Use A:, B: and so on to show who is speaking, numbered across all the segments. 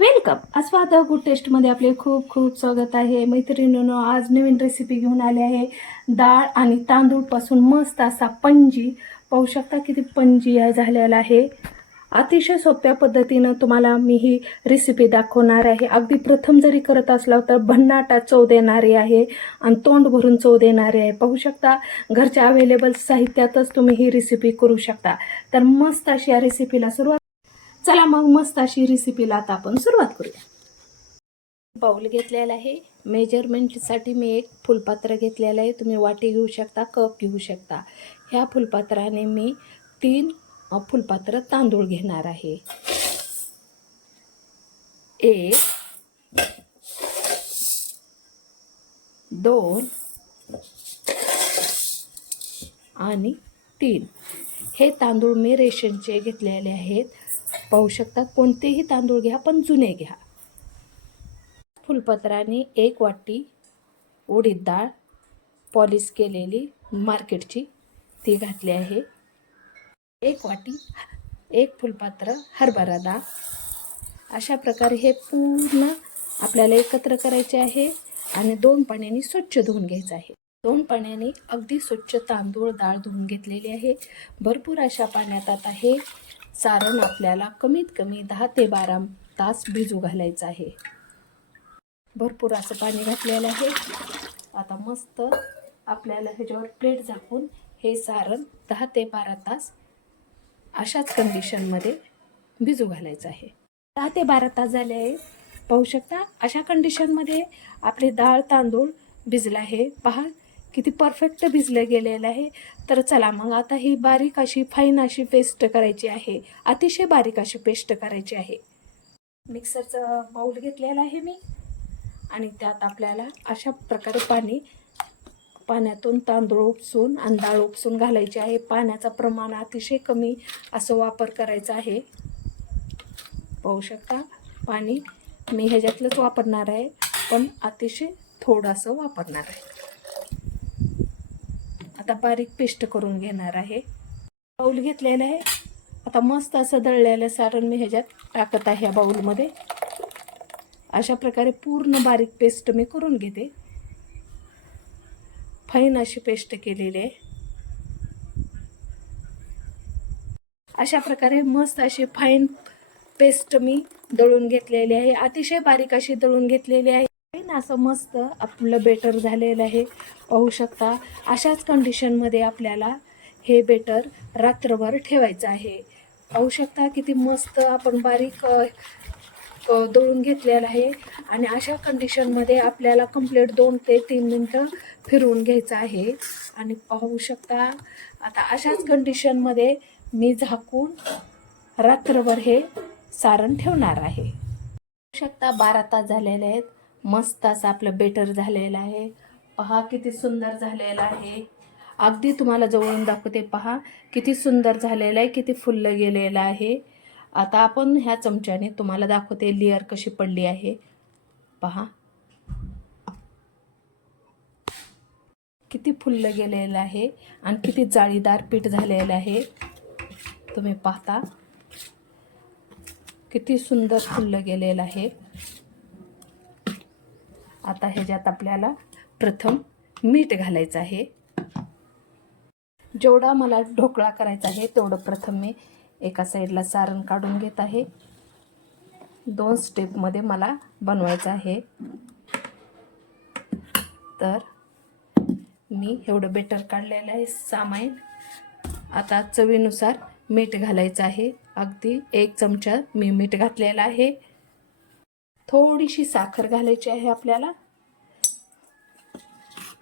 A: Welcome. अस्वाद good टेस्टमध्ये आपले खूप खूप स्वागत आहे. मैत्रिणीनं आज नवीन रेसिपी घेऊन आले आहे. डाळ आणि तांदूळपासून मस्त असा पंजी पाहू शकता किती पंजी झालेला आहे. अतिशय सोप्या पद्धतीनं तुम्हाला मी ही रेसिपी दाखवणार आहे. अगदी प्रथम जरी करत असला तर भन्नाटा चव देणारी आहे आणि तोंड भरून चव देणारी आहे. पाहू शकता घरच्या अवेलेबल साहित्यातच तुम्ही ही रेसिपी करू शकता. तर मस्त अशी या रेसिपीला सुरुवात चला मग मस्त अशी रेसिपीला आता आपण सुरुवात करूया. बाऊल घेतलेला आहे. मेजरमेंटसाठी मी एक फुलपात्र घेतलेलं आहे. तुम्ही वाटी घेऊ शकता कप घेऊ शकता. ह्या फुलपात्राने मी तीन फुलपात्र तांदूळ घेणार आहे. एक दोन आणि तीन. हे तांदूळ मी रेशनचे घेतलेले आहेत. पाहू शकता. कोणतेही तांदूळ घ्या पण जुने घ्या. फुलपत्राने एक वाटी उडीद डाळ पॉलिश केलेली मार्केटची ती घातली आहे. एक वाटी एक फुलपात्र हरभरा डाळ. अशा प्रकारे हे पूर्ण आपल्याला एकत्र करायचे आहे आणि दोन पाण्याने स्वच्छ धुवून घ्यायचं आहे. दोन पाण्याने अगदी स्वच्छ तांदूळ डाळ धुवून घेतलेली आहे. भरपूर अशा पाण्यात आता हे सारण आपल्याला कमीत कमी दहा ते बारा तास भिजू घालायचं आहे. भरपूर असं पाणी घातलेलं आहे. आता मस्त आपल्याला ह्याच्यावर प्लेट झाकून हे सारण दहा ते बारा तास अशाच कंडिशनमध्ये भिजू घालायचं आहे. दहा ते बारा तास झाले आहे. पाहू शकता अशा कंडिशनमध्ये आपले डाळ तांदूळ भिजला आहे. पहा किती परफेक्ट भिजलं गेलेलं आहे. तर चला मग आता ही बारीक अशी फाईन अशी पेस्ट करायची आहे. अतिशय बारीक अशी पेस्ट करायची आहे. मिक्सरचं बाऊल घेतलेला आहे मी. आणि त्यात आपल्याला अशा प्रकारे पाणी पाण्यातून तांदूळ उपसून आणि डाळ उपसून घालायची आहे. पाण्याचं प्रमाण अतिशय कमी असं वापर करायचा आहे. पाहू शकता पाणी मी ह्याच्यातलंच वापरणार आहे पण अतिशय थोडंसं वापरणार आहे. आता बारीक पेस्ट करून घेणार आहे. बाऊल घेतलेलं आहे. आता मस्त असं दळलेलं सारण मी ह्याच्यात टाकत आहे या बाऊलमध्ये. अशा प्रकारे पूर्ण बारीक पेस्ट मी करून घेते. फाईन अशी पेस्ट केलेली आहे. अशा प्रकारे मस्त अशी फाईन पेस्ट मी दळून घेतलेली आहे. अतिशय बारीक अशी दळून घेतलेली आहे. ना असं मस्त आपलं बेटर झालेलं आहे. पाहू शकता अशाच कंडिशनमध्ये आपल्याला हे बेटर रात्रभर ठेवायचं आहे. पाहू शकता किती मस्त आपण बारीक दळून घेतलेलं आहे. आणि अशा कंडिशनमध्ये आपल्याला कंप्लीट दोन ते तीन मिनटं फिरवून घ्यायचं आहे. आणि पाहू शकता आता अशाच कंडिशनमध्ये मी झाकून रात्रभर हे सारण ठेवणार आहे. पाहू शकता बारा तास झालेले आहेत. मस्त असं आपलं बेटर झालेलं आहे. पहा किती सुंदर झालेलं आहे. अगदी तुम्हाला जवळून दाखवते पहा. किती सुंदर झालेलं आहे किती फुललं गेलेलं आहे. आता आपण ह्या चमच्याने तुम्हाला दाखवते लेअर कशी पडली आहे. पहा. किती फुललं गेलेलं आहे आणि किती जाळीदार पीठ झालेलं आहे. तुम्ही पाहता. किती सुंदर फुललं गेलेलं आहे. आता ह्याच्यात आपल्याला प्रथम मीठ घालायचं आहे. जेवढा मला ढोकळा करायचा आहे तेवढं प्रथम मी एका साईडला सारण काढून घेत आहे. दोन स्टेपमध्ये मला बनवायचं आहे. तर मी एवढं बेटर काढलेलं आहे सामाईन. आता चवीनुसार मीठ घालायचं आहे. अगदी एक चमचा मी मीठ घातलेला आहे. थोडीशी साखर घालायची आहे आपल्याला.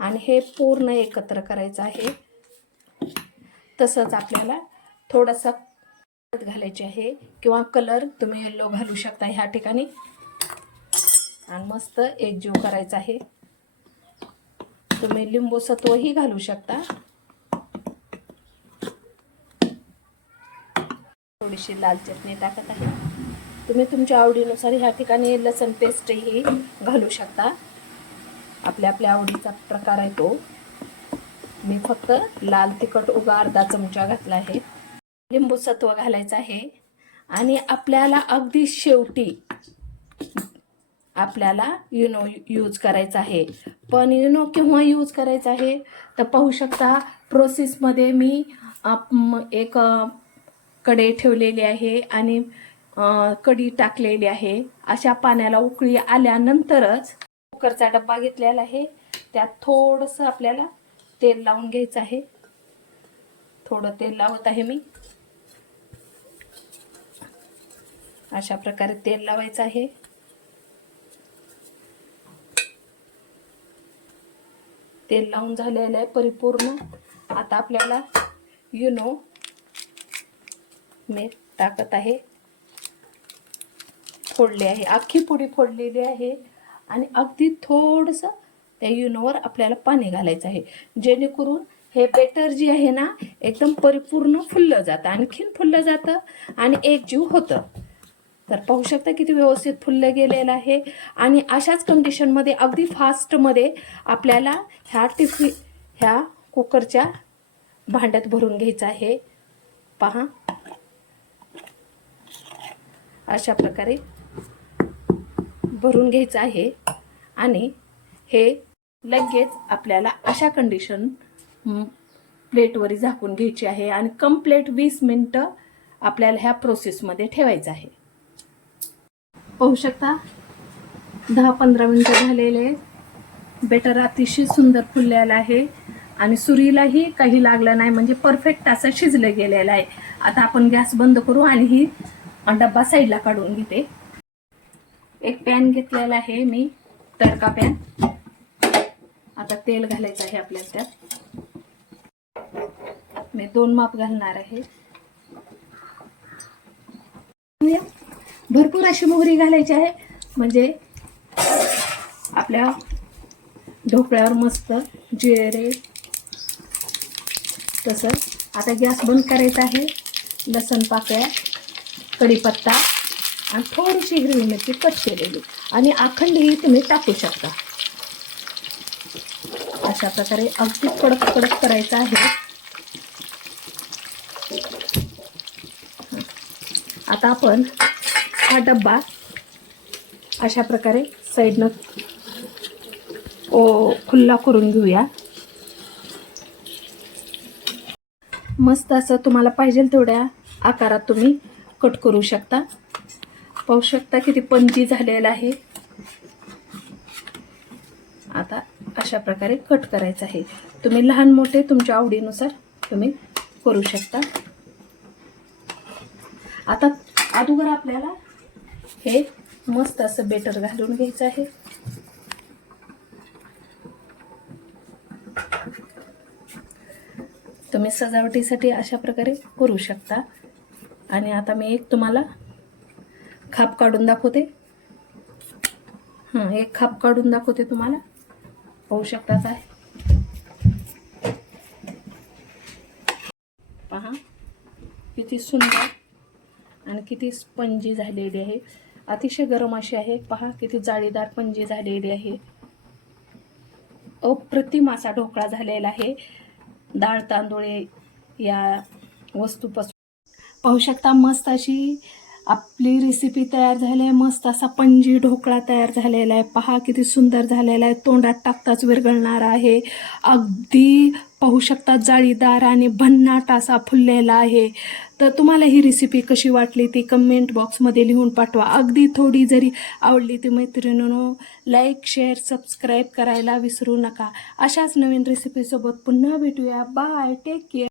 A: आणि हे पूर्ण एकत्र करायचं आहे. तसंच आपल्याला थोडासा हळद घालायची आहे किंवा कलर तुम्ही येल्लो घालू शकता ह्या ठिकाणी. आणि मस्त एकजीव करायचा आहे. तुम्ही लिंबू सत्वही घालू शकता. थोडीशी लाल चटणी टाकत आहे. तुम्ही तुमच्या आवडीनुसार ह्या ठिकाणी लसण पेस्टही घालू शकता. आपल्या आपल्या आवडीचा प्रकार आहे तो. मी फक्त लाल तिखट उगा अर्धा चमचा घातला आहे. लिंबू सत्व घालायचं आहे. आणि आपल्याला अगदी शेवटी आपल्याला युनो यूज करायचा आहे. पण युनो केव्हा यूज करायचा आहे? तर पाहू शकता प्रोसेसमध्ये मी एक कडे ठेवलेली आहे आणि कढी टाकलेली आहे. अशा पाण्याला उकळी आल्यानंतरच कुकरचा डब्बा घेतलेला आहे. त्यात थोडंसं आपल्याला तेल लावून घ्यायचं आहे. थोडं तेल लावत आहे मी. अशा प्रकारे तेल लावायचं आहे. तेल लावून झालेलं आहे परिपूर्ण. आता आपल्याला युनो मी टाकत आहे. फोडले आहे. अख्खी पुडी फोडलेली आहे. आणि अगदी थोडंसं त्या युनोवर आपल्याला पाणी घालायचं आहे. जेणेकरून हे बेटर जे आहे ना एकदम परिपूर्ण फुललं जातं. आणखीन फुललं जातं आणि एकजीव होतं. तर पाहू शकता किती व्यवस्थित फुललं गेलेलं आहे. आणि अशाच कंडिशनमध्ये अगदी फास्टमध्ये आपल्याला ह्या टिफी ह्या कुकरच्या भांड्यात भरून घ्यायचं आहे. पहा. अशा प्रकारे भरून घ्यायचं आहे आणि हे लगेच आपल्याला अशा कंडिशन प्लेटवरी झाकून घ्यायची आहे आणि कम्प्लेट वीस मिनटं आपल्याला ह्या प्रोसेसमध्ये ठेवायचं आहे. पाहू शकता? दहा पंधरा मिनटं झालेले बेटर अतिशय सुंदर फुललेलं आहे आणि सुरीलाही काही लागलं नाही म्हणजे परफेक्ट असं शिजलं गेलेलं आहे. आता आपण गॅस बंद करू आणि ही डब्बा साईडला काढून घेते. एक पॅन घेतलेला आहे मी तडका पॅन. आता तेल घालायचं आहे आपल्याला त्यात. मी दोन माप घालणार आहे. भरपूर अशी मोहरी घालायची आहे म्हणजे आपल्या ढोकळ्यावर मस्त जिरे तसं आता गॅस बंद करायचा आहे लसण पाकळ्या कढीपत्ता आणि थोडीशी हिरवी मिरची कट केलेली. आणि अखंड ही तुम्ही टाकू शकता. अशा प्रकारे अगदी कडक कडक करायचं आहे. आता आपण हा डब्बा अशा प्रकारे साईडनं ओ खुल्ला करून घेऊया. मस्त असं तुम्हाला पाहिजे तेवढ्या आकारात तुम्ही कट करू शकता. पाहू शकता किती पंची झालेला आहे. आता अशा प्रकारे कट करायचं आहे. तुम्ही लहान मोठे तुमच्या आवडीनुसार तुम्ही करू शकता. आता अगोदर आपल्याला हे मस्त असं बेटर घालून घ्यायचं आहे. तुम्ही सजावटीसाठी अशा प्रकारे करू शकता. आणि आता मी एक तुम्हाला खाप काढून दाखवते. हां एक खाप काढून दाखवते तुम्हाला. पाहू शकताच आहे पहा किती सुंदर आणि किती स्पंजी झालेली आहे. अतिशय गरम अशी आहे. पहा किती जाळीदार पंजी झालेली आहे. अप्रतिम असा ढोकळा झालेला आहे. डाळ तांदूळे या वस्तूपासून. पाहू शकता मस्त अशी आपली रेसिपी तयार झाली आहे. मस्त असा पंजी ढोकळा तयार झालेला आहे. पहा किती सुंदर झालेला आहे. तोंडात टाकताच विरघळणार आहे. अगदी पाहू शकता जाळीदार आणि भन्नाट असा फुललेला आहे. तर तुम्हाला ही रेसिपी कशी वाटली ती कमेंट बॉक्समध्ये लिहून पाठवा. अगदी थोडी जरी आवडली ती मैत्रिणीनो लाईक शेअर सबस्क्राईब करायला विसरू नका. अशाच नवीन रेसिपीसोबत पुन्हा भेटूया. Bye take care